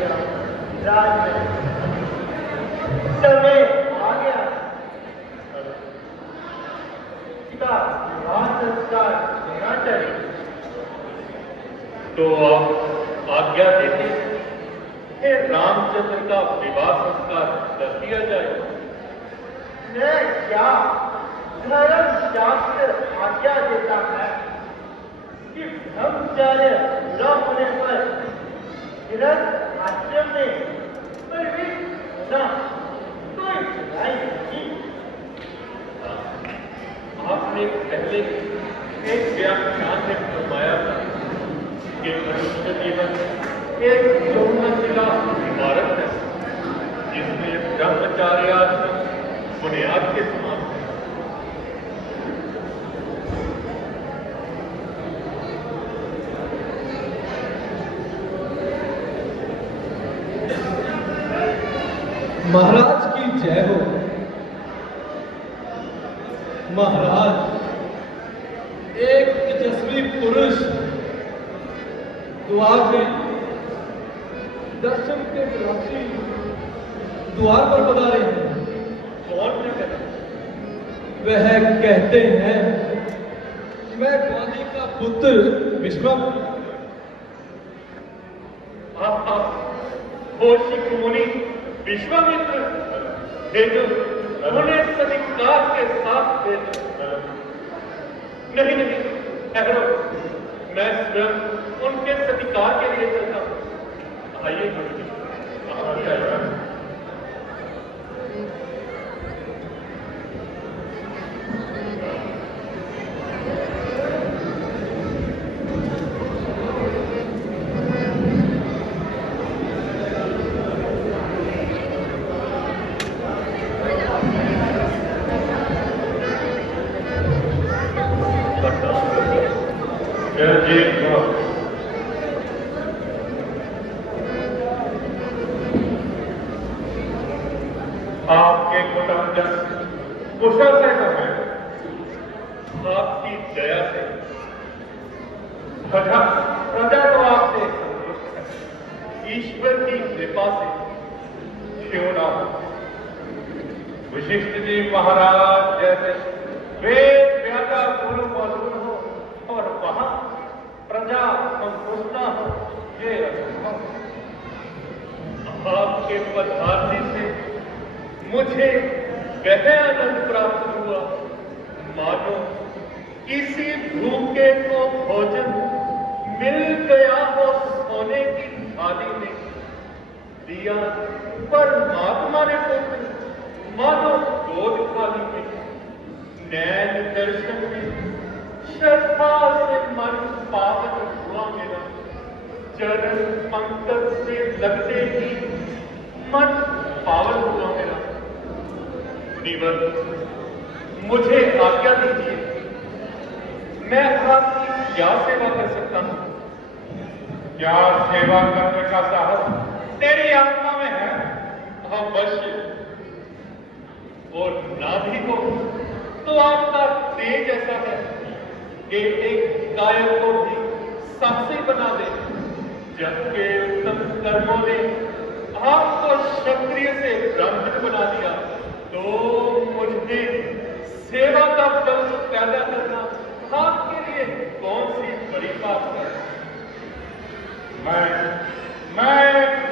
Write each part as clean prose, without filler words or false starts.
गया राज में समय आ गया। पिता विवाह संस्कार देना चाहिए। तो आप आज्ञा देते हे रामचंद्र का विवाह संस्कार कर दिया जाए। मैं क्या धर्म शास्त्र आज्ञा देता है कि ब्रह्मचर्य पूरा होने पर गृहस्थ आश्रम में प्रवेश होना कोई बुराई नहीं। आपने पहले एक व्याख्यान में फरमाया था कि मनुष्य जीवन एक चौमंजिला इमारत है जिसमें ब्रह्मचार्य आश्रम बुनियाद के समान है। महाराज की जय हो। महाराज, एक तेजस्वी पुरुष द्वार में दर्शन के विलासी द्वार पर पधारे हैं। कौन क्या कहते? वह कहते हैं मैं गांधी का पुत्र विश्वामित्र। कौशिक मुनि विश्वामित्र भेजो, उन्हें सत्कार के साथ भेजो। नहीं नहीं, ठहरो, मैं स्वयं उनके सत्कार के लिए चलता हूँ। आइए गुरुजी, आप आइए। आपके कुटुंबजन कुशल से हैं। आपकी दया से प्रजा तो आपसे संतुष्ट है। ईश्वर की कृपा से क्यों ना हो। वशिष्ठ जी महाराज जैसे वेद व्याता गुरु मौजूद हो और वहां प्रजा संतुष्ट ना हो, ये असंभव। आपके पधारने से मुझे वह आनंद प्राप्त हुआ मानो किसी भूखे को भोजन मिल गया हो सोने की थाली में दिया परमात्मा ने पुत्र मानो गोद थाली में। नैन दर्शन में श्रद्धा से मन पावन हुआ मेरा। चरण पंकज से लगते ही मन पावन हुआ मेरा। मुनिवर, मुझे आज्ञा दीजिए, मैं आपकी क्या सेवा कर सकता हूं? क्या सेवा करने का साहस तेरी आत्मा में है? अवश्य, और ना भी हो तो आपका तेज ऐसा है कि एक गायक को भी साक्षी बना दे। जबकि उत्तम कर्मों ने आपको क्षत्रिय से ब्राह्मण बना दिया, तो मुझे सेवा का फल पैदा करना आपके लिए कौन सी बड़ी बात है? मैं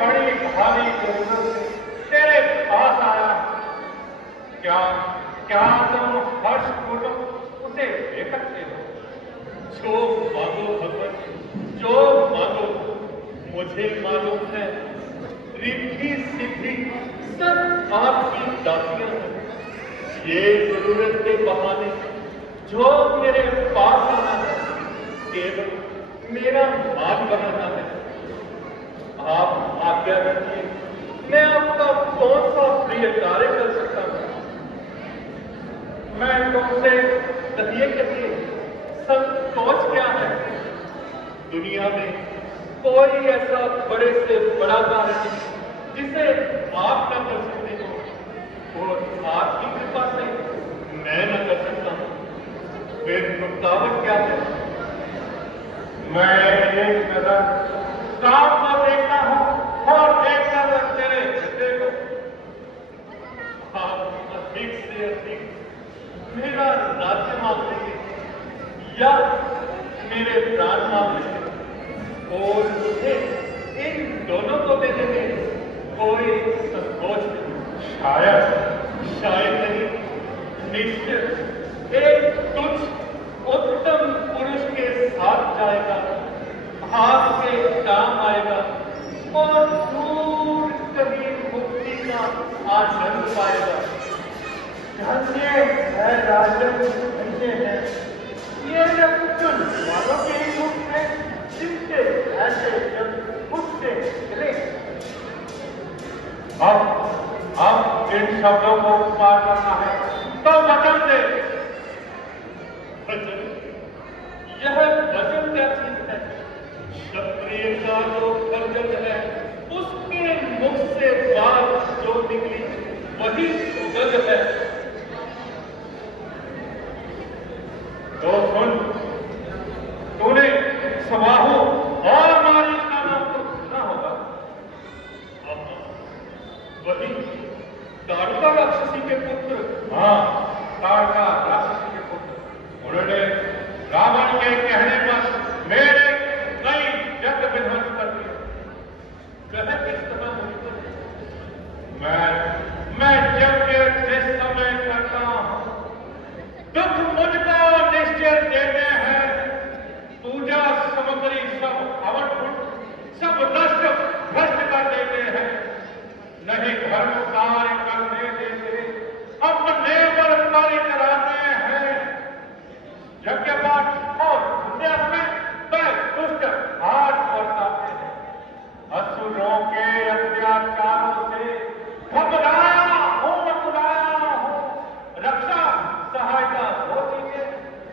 बड़ी भारी जरूरत से तेरे पास आया। क्या क्या तुम हर्ष पूर्वक उसे दे सकते हो? जो मांगो भगवान, जो मांगो। मुझे मालूम है रिद्धि सिद्धि सब आपकी दासियां हैं। ये जरूरत के बहाने जो मेरे पास आना है केवल मेरा मान बनाना है। आप आज्ञा रखिए, मैं आपका कौन सा प्रिय कार्य कर सकता हूं? मैं तुमसे कहिए संकोच क्या है? दुनिया में कोई ऐसा बड़े से बड़ा कार्य नहीं जिसे आप न कर सकते हो, और आपकी कृपा से मैं न कर सकता हूं। फिर रुकावट क्या है? मैं एक नजर काम को देखता हूं और या मेरे प्राण मांगे और मुझे इन दोनों को देने में कोई संकोच नहीं। शायद नहीं, निश्चित एक तुच्छ उत्तम पुरुष के साथ जाएगा, हाथ के काम आएगा और दूर कहीं मुक्ति का आनंद पाएगा। धन्य है राजन, धन्य है ये रक्तचुल वालों के ही मुख है जिनसे ऐसे जब मुख से निकले। अब इन शब्दों को पार करना है तो वचन दे। वचन? यह वचन क्या चीज है? क्षत्रिय का जो वर्जन है उसके मुख से बात जो निकली वही सुगंध है। तो सुन, तूने समाहु और मारीच का नाम तो सुना होगा। वही ताड़का राक्षसी के पुत्र। हाँ, ताड़का राक्षसी के पुत्र। उन्होंने रावण के कहने पर मेरे कई जग विध्वंस कर दिए। वह किस तरह हुई? मैं यज्ञ जिस समय करता हूं, दुख मुझको निश्चय देते हैं। पूजा सामग्री सब हवन सब नष्ट भ्रष्ट कर देते हैं। नहीं धर्म कार्य करने देते, अपने पर कार्य कराते हैं। यज्ञ पाठ और उद्यास में वह दुष्ट हाथ बरसाते हैं। असुरों के अत्याचारों से घबराया हूं, बुलाया हूं। रक्षा सहायता हो दीजिए,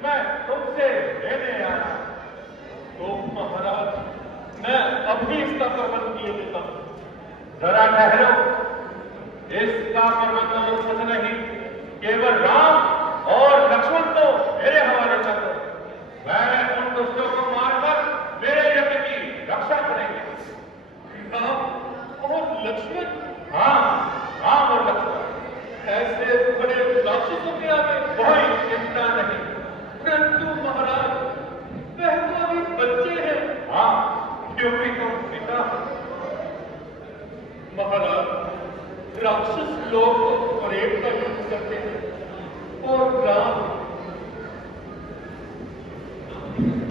मैं तुमसे लेने आया। तो महाराज, मैं अभी इसका प्रबंध किए देता हूं। जरा ठहरो, इसका प्रबंध कुछ नहीं, केवल राम और लक्ष्मण को मेरे हवाले कर दो। मैं उन दुष्टों को मारकर मेरे यज्ञ की रक्षा करेंगे। राम और लक्ष्मण? हाँ, राम और लक्ष्मण। ऐसे बड़े राक्षसों के आगे कोई चिंता नहीं। परंतु महाराज, वह तो अभी बच्चे हैं। हाँ, क्योंकि तुम पिता हो। महाराज, राक्षस लोग तो परेड का युद्ध करते हैं और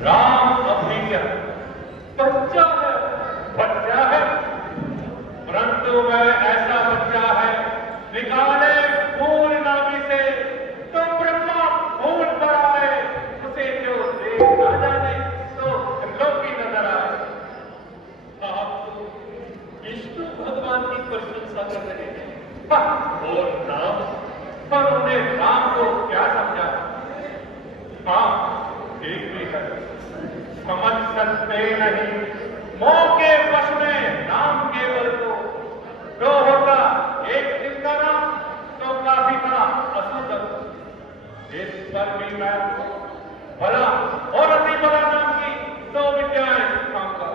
राम अपनी क्या बच्चा है, परंतु वह ऐसा बच्चा है, निकाले फूल नाभि से तो ब्रह्मा फूल पर आए। उसे जो देख ना जाने तो लोकी नजर आए। आप तो विष्णु भगवान की प्रशंसा कर रहे हैं और राम, पर उन्हें राम को क्या समझा? हाँ, ठीक भी है, समझ सकते नहीं। मोह के वश में राम केवल तो होगा एक दिन का नाम तो काफी था असुर। इस पर भी मैं भला और अति भला नाम की दो विद्याएं सिखाऊंगा,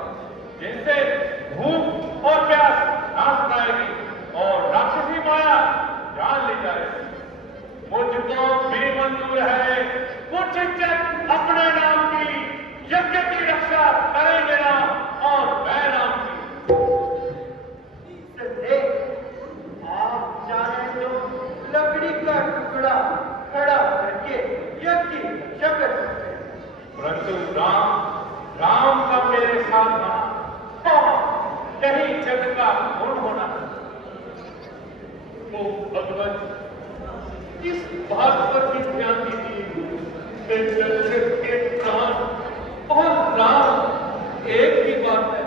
जिनसे भूख और प्यास नाश पाएगी और राक्षसी माया जान ली जाएगी। मुझको भी मंजूर है, कुछ चक अपने नाम की यज्ञ की रक्षा करेंगे राम और मैं राम की। आप जाने तो लकड़ी का टुकड़ा खड़ा करके यज्ञ की रक्षा कर सकते हैं। परंतु राम का मेरे साथ आना यही जग का गुण होना। तो भगवान, इस बात पर भी ध्यान दीजिए के प्राण और राम एक ही बात है।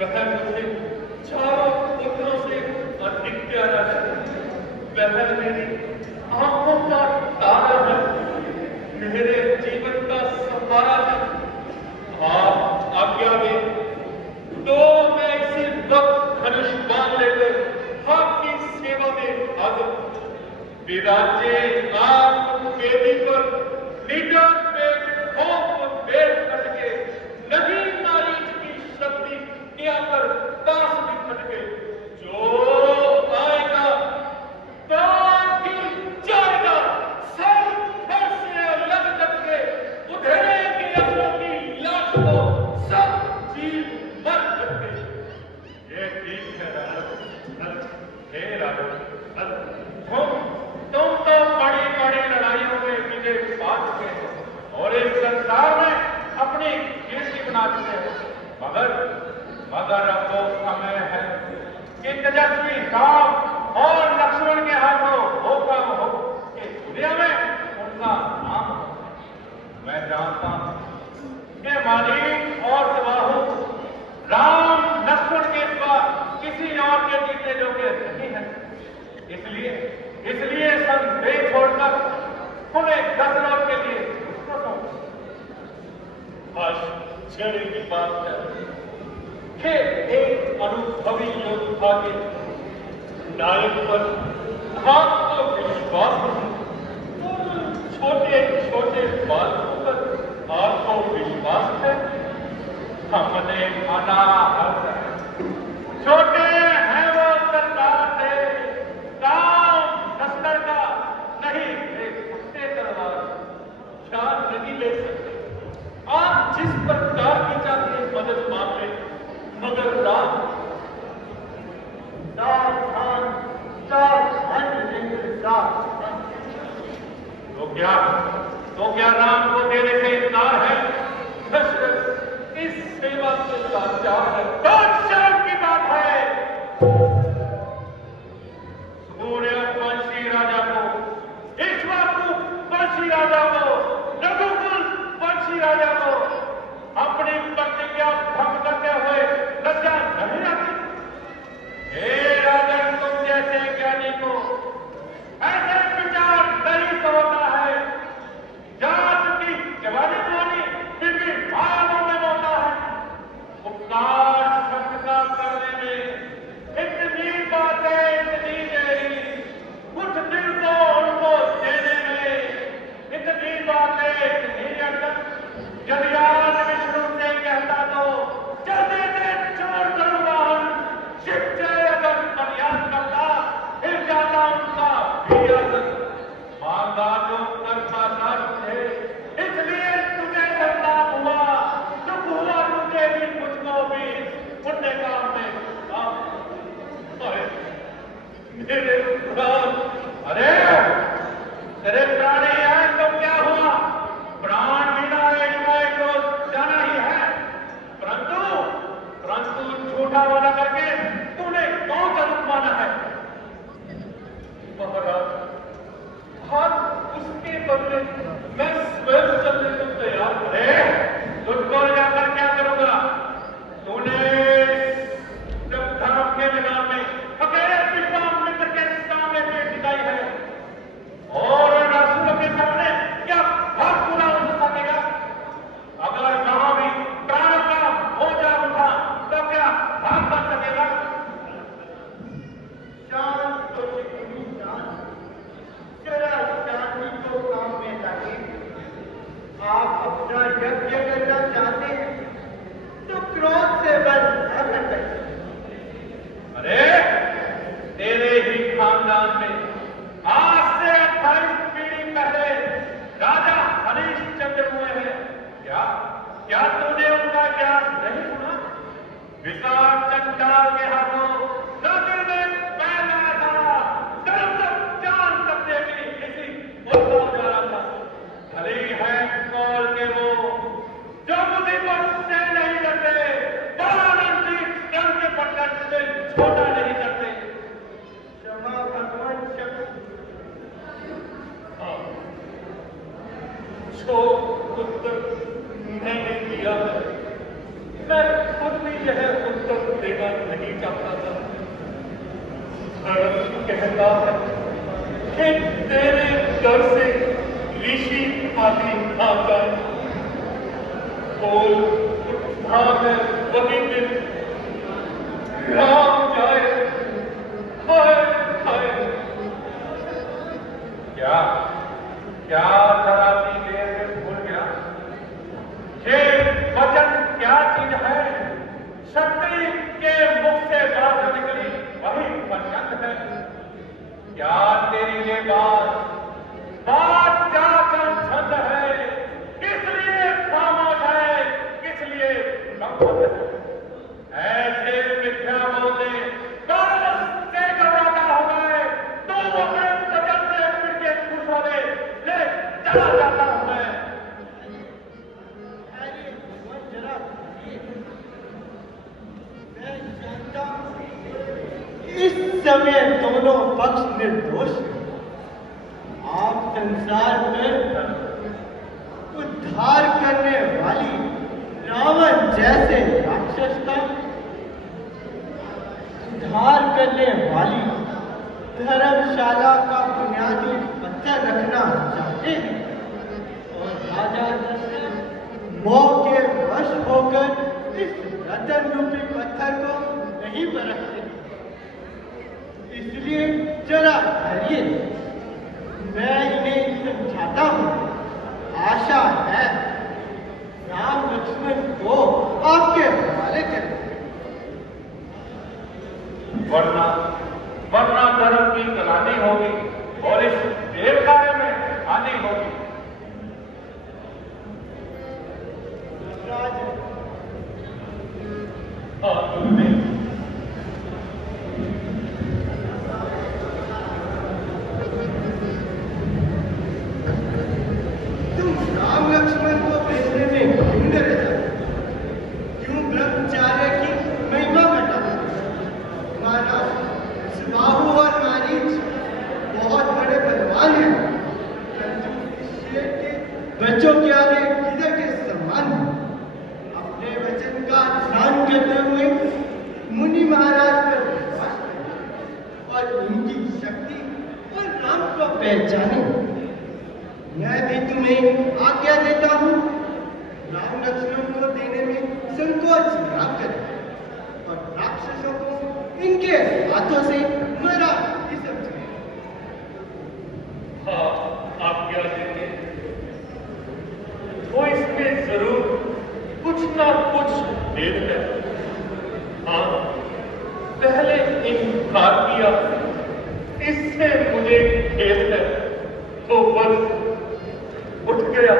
वह मुझे चारों पुत्रों से अधिक प्यारा है। वह मेरी आंखों का तारा है, मेरे जीवन का सहारा है। आप आज्ञा दें तो मैं इसी वक्त धनुष बाण लेकर आपकी सेवा में हाजिर। विराजे आप वेदी पर निडर पे खौफ पेट खटके, नहीं मारीच की शक्ति के आकर पास भी खटके। जो आएगा तो जाएगा, सब घर से लग के उधे अपनी कीर्ति बना चुके हो। मगर अब तो समय है कि तेजस्वी राम और लक्ष्मण के हाथों होगा हो कि दुनिया में उनका नाम हो। मैं जानता हूं कि मालिक और सबाहु राम लक्ष्मण के सिवा किसी और के जीतने योग्य नहीं है। इसलिए संदेह छोड़कर उन्हें कसरत के लिए उसको सौंपो। आश्चर्य की बात है कि एक अनुभवी योद्धा के नायक पर आपको विश्वास नहीं, छोटे छोटे बातों पर आपको विश्वास है। हमने माना छोटे हैं वो सरकार से काम दस्तर का नहीं ले सकते, तलवार जान नहीं ले सकते। आप जिस प्रकार की चाहिए मदद मांगे, मगर तो क्या राम को देने से इनकार है? दशरथ इस सेवा से लाचार है। बहुत शर्म की बात है। सूर्यवंशी राजा को, इक्ष्वाकु वंशी राजा को, रघुकुल वंशी राजा को अपनी प्रतिज्ञा भंग करते हुए लज्जा नहीं आती? हे राजन, तुम जैसे ज्ञानी को ऐसे विचार नहीं होता है। जात की जवानी बोली फिर भी भावों में होता है। उपकार सबका करने में इतनी बातें, इतनी देरी, कुछ दिल को उनको देने में इतनी बातें, इतनी अड़चन। यदि आज विष्णु से कहता तो जल्दी से छोड़ करूंगा। शिव से अगर मर्याद करता फिर जाता उनका मांगा जो करता था तुझे, इसलिए तुझे धरना हुआ। दुख हुआ तुझे भी, मुझको भी पुण्य काम में। मेरे प्राण, अरे तेरे प्राणी है तो क्या हुआ? प्राण बिना एक तो जाना ही है। परंतु झूठा वादा करके तूने कौन सा रूप माना है? महाराज, उसके बदले मैं स्वयं चलने को तैयार। अरे तुझको जाकर क्या करूंगा? तूने जब धर्म के मैदान में अकेले विश्वामित्र के सामने पेट दिखाई है और रासुरों के सामने क्या भाग पूरा हो सकेगा? अगर वहां भी प्राण का बोझा उठा तो क्या भाग बन सकेगा? शांत तो जरा शांति को काम में लाइए। आप अपना यज्ञ करना चाहते हैं तो क्रोध से बंद न कर सकते। अरे तेरे ही खानदान में आज से 28 पीढ़ी पहले राजा हरिश्चंद्र हुए हैं। क्या तूने उनका इतिहास नहीं सुना? विशाल चंडाल के हाथों नगर में पैदा था, धर्म तक जान तक देवी इसी बोलता जा रहा था। भले है कौल के वो जो मुसीबत से नहीं डरते, बारानंदी डर के पटक से छोटा नहीं करते। क्षमा भगवान शक्ति। हाँ, जो उत्तर मैंने दिया है, मैं खुद भी यह उत्तर देना नहीं चाहता था। धर्म कहता है कि तेरे डर से ऋषि आदि आ जाए। बोल उठा है वही दिन राम जाए। हाय हाय, क्या जरा सी देर में भूल गया? ये वचन क्या चीज है? शक्ति के मुख से बात निकली वही वचन है। क्या तेरी ये बात क्या छंद है? किस लिए खामोश है? किस लिए संबंध है? ऐसे मिथ्या बोलते से घबराता हो गए तो अपने वचन से फिर के खुश हो गए ले चला जाता हूं मैं। मैं जानता हूं, इस समय दोनों पक्ष निर्दोष हैं। आप संसार में उद्धार करने वाली रावण जैसे राक्षस का उद्धार करने वाली धर्मशाला का बुनियादी पत्थर रखना चाहते हैं और राजा दशरथ मोह के वश होकर इस रतन रूपी पत्थर को नहीं परखते। इसलिए जरा ठहरिए, मैं इन्हें समझाता हूँ। आशा है राम लक्ष्मण को आपके हवाले करें। वरना धर्म की कलानी होगी और इस देव कार्य में हानि होगी। तुम राम लक्ष्मण को भेजने में क्यों डरे जाते? क्यों ब्रह्मचार्य की महिमा घटाते? माना सुबाहु और मारीच बहुत बड़े बलवान हैं, परंतु इस शेर के बच्चों के आगे गिदड़ के समान हैं। अपने वचन का ध्यान करते हुए मुनि महाराज पर विश्वास करें और इनकी शक्ति और राम को पहचाने। मैं भी तुम्हें आज्ञा देता हूँ, राम लक्ष्मण को देने में संकोच न करें और राक्षसों को इनके हाथों से मरा ही समझें। हाँ, आज्ञा देंगे तो इसमें जरूर कुछ ना कुछ भेद है। हाँ, पहले इनकार किया, इससे मुझे खेद है तो बस उठ गया।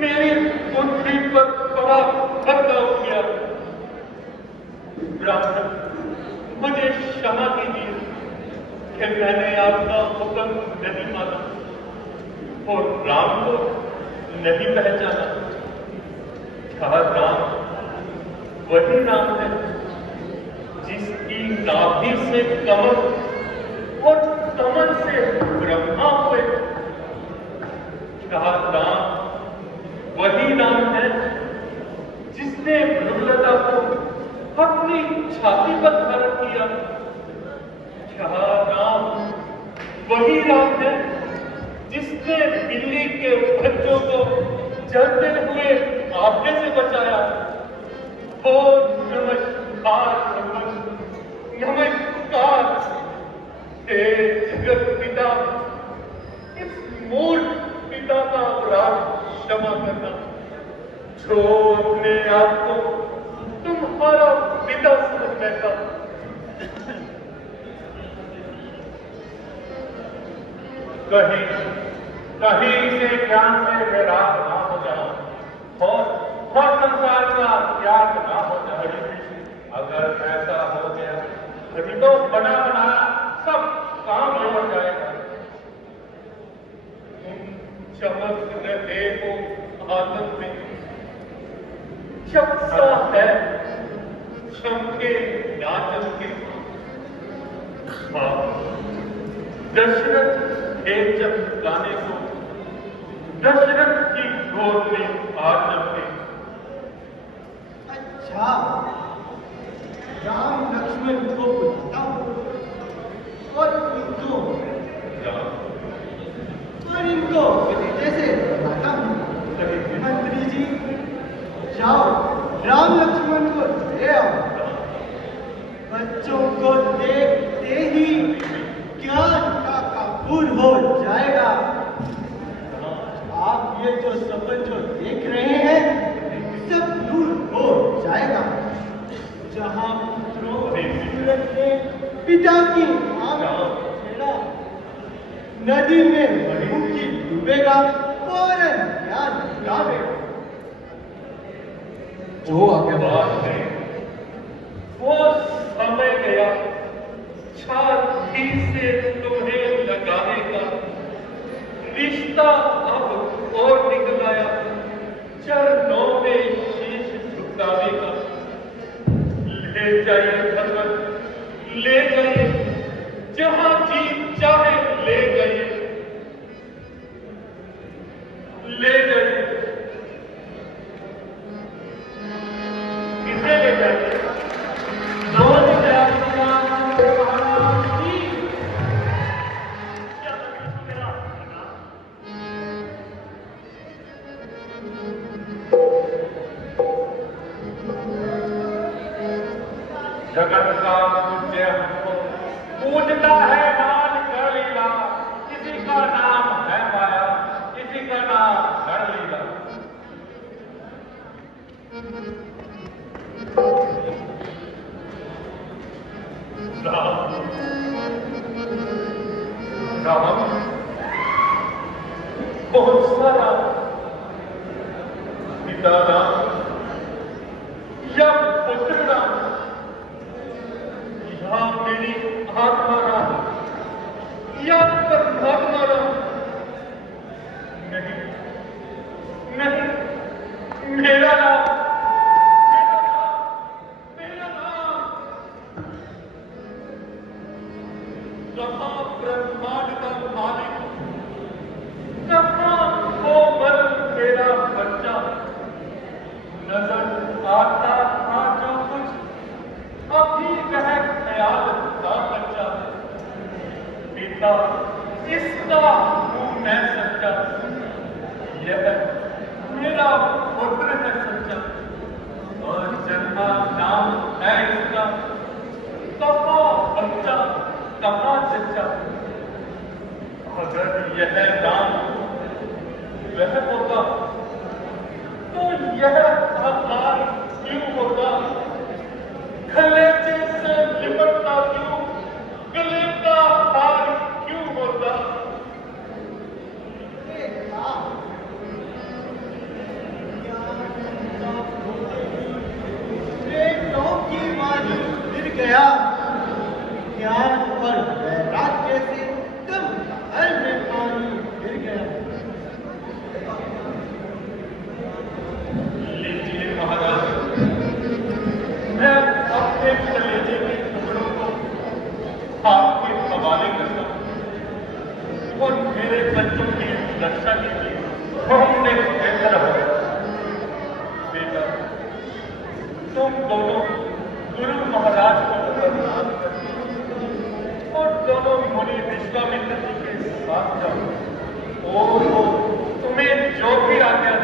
मेरी बुद्धि पर बड़ा खतरा हो गया। ब्राह्मण, मुझे क्षमा कीजिए कि मैंने आपका हुक्म नहीं माना और राम को नहीं पहचाना। क्या राम वही राम है जिसकी नाभि से कमल और कमल से ब्रह्मा हुए? क्या राम वही राम है जिसने मृगलता को अपनी छाती पर धारण किया? क्या राम वही राम है जिसने बिल्ली के बच्चों को जलते हुए आपने से बचाया? ओ नमस्कार, नमस्कार हे जगत पिता, इस मूर्ख पिता का अपराध क्षमा करना जो अपने आप को तुम्हारा पिता समझ बैठा। कहीं से ज्ञान से वैराग ना हो जाओ और संसार का त्याग ना हो जाए। अगर ऐसा हो गया तो बना बनाया सब काम हो जाएगा। चमक रहे हो आनंद में, जब सा है चमके ना चमके। दशरथ के चमकाने को दशरथ की गोद में आ चमके। अच्छा, राम लक्ष्मण को बुलाता हूँ और इनको जैसे बुलाता हूँ। मंत्री जी, जाओ राम लक्ष्मण को ले आओ। बच्चों को देखते ही ज्ञान का कपूर हो जाएगा। आप ये जो सपन जो देख रहे हैं सब दूर हो जाएगा। जहाँ पुत्रों सूरज ने पिता की आंख छेड़ा, नदी में डुबकी डूबेगा, फौरन ज्ञान गावेगा। जो आगे वो समय गया छाती से तुम्हें लगाने का। रिश्ता अब और निकल आया, चरणों में शीश झुका जाइए भगवत, ले जाइए, जहां जी चाहे ले जाइए, ले जाइए। किसे ले जाइए? रोज जगत का पूज्य हमको पूजता है मान कर लीला, इसी का नाम है माया, इसी का नाम है लीला। राम राम बहुत सारा पिता राम या पुत्र राम या मेरी आत्मा राम या परमात्मा राम, नहीं नहीं, मेरा नाम, मेरा नाम, मेरा नाम। कहाँ ब्रह्मांड का मालिक, कहाँ कोमल मेरा बच्चा, नजर आता था जो कुछ अभी वह ख्याल था बच्चा, पिता इसका हूं मैं सच्चा, यह मेरा पुत्र है सच्चा, और जन्मा नाम है इसका, कहाँ बच्चा कहाँ जच्चा। अगर यह नाम वह होता तो यह आकार क्यों होता, खलेचे से लिपटता क्यों, गले का हार क्यों होता। बेटों की वाणी गिर गया, ज्ञान और वैराग्य से कम हर में पानी गिर गया। लीजिए महाराज, मैं अपने कलेजे के टुकड़ों को आपके हवाले करता हूं और मेरे बच्चों की रक्षा कीजिए, हमने बेहतर हो। बेटा, तुम दोनों गुरु महाराज को प्रणाम करिए और दोनों मुनि विश्वामित्र जी के साथ जाओ। ओ तुम्हें जो भी आज्ञा